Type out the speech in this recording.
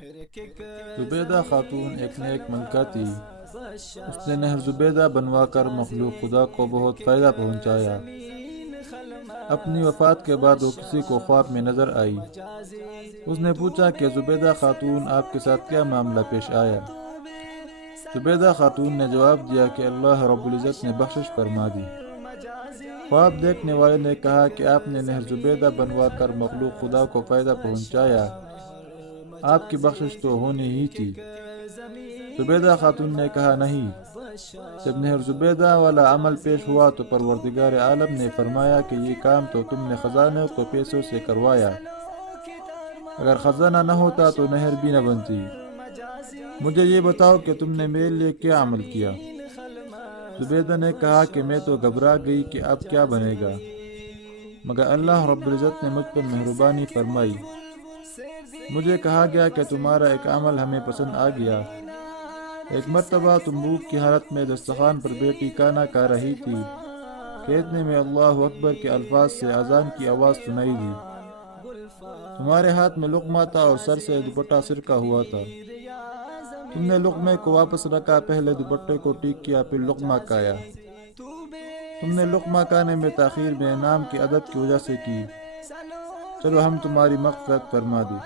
زبیدہ خاتون ایک نیک ملکہ تھی۔ اس نے نہر زبیدہ بنوا کر مخلوق خدا کو بہت فائدہ پہنچایا۔ اپنی وفات کے بعد وہ کسی کو خواب میں نظر آئی۔ اس نے پوچھا کہ زبیدہ خاتون آپ کے ساتھ کیا معاملہ پیش آیا؟ زبیدہ خاتون نے جواب دیا کہ اللہ رب العزت نے بخشش فرما دی۔ خواب دیکھنے والے نے کہا کہ آپ نے نہر زبیدہ بنوا کر مخلوق خدا کو فائدہ پہنچایا، آپ کی بخشش تو ہونی ہی تھی۔ زبیدہ خاتون نے کہا نہیں، جب نہر زبیدہ والا عمل پیش ہوا تو پروردگار عالم نے فرمایا کہ یہ کام تو تم نے خزانے کو پیسوں سے کروایا، اگر خزانہ نہ ہوتا تو نہر بھی نہ بنتی۔ مجھے یہ بتاؤ کہ تم نے میرے لیے کیا عمل کیا؟ زبیدہ نے کہا کہ میں تو گھبرا گئی کہ اب کیا بنے گا، مگر اللہ رب العزت نے مجھ پر مہربانی فرمائی۔ مجھے کہا گیا کہ تمہارا ایک عمل ہمیں پسند آ گیا۔ ایک مرتبہ تم بھوک کی حالت میں دسترخوان پر بیٹی کھانا کھا رہی تھی کہ اتنے میں اللہ اکبر کے الفاظ سے اذان کی آواز سنائی دی۔ تمہارے ہاتھ میں لقمہ تھا اور سر سے دوپٹہ سرکا ہوا تھا۔ تم نے لقمے کو واپس رکھا، پہلے دوپٹے کو ٹھیک کیا، پھر لقمہ کھایا۔ تم نے لقمہ کھانے میں تاخیر میں انعام کی عادت کی وجہ سے کی، چلو ہم تمہاری مغفرت فرما دیں۔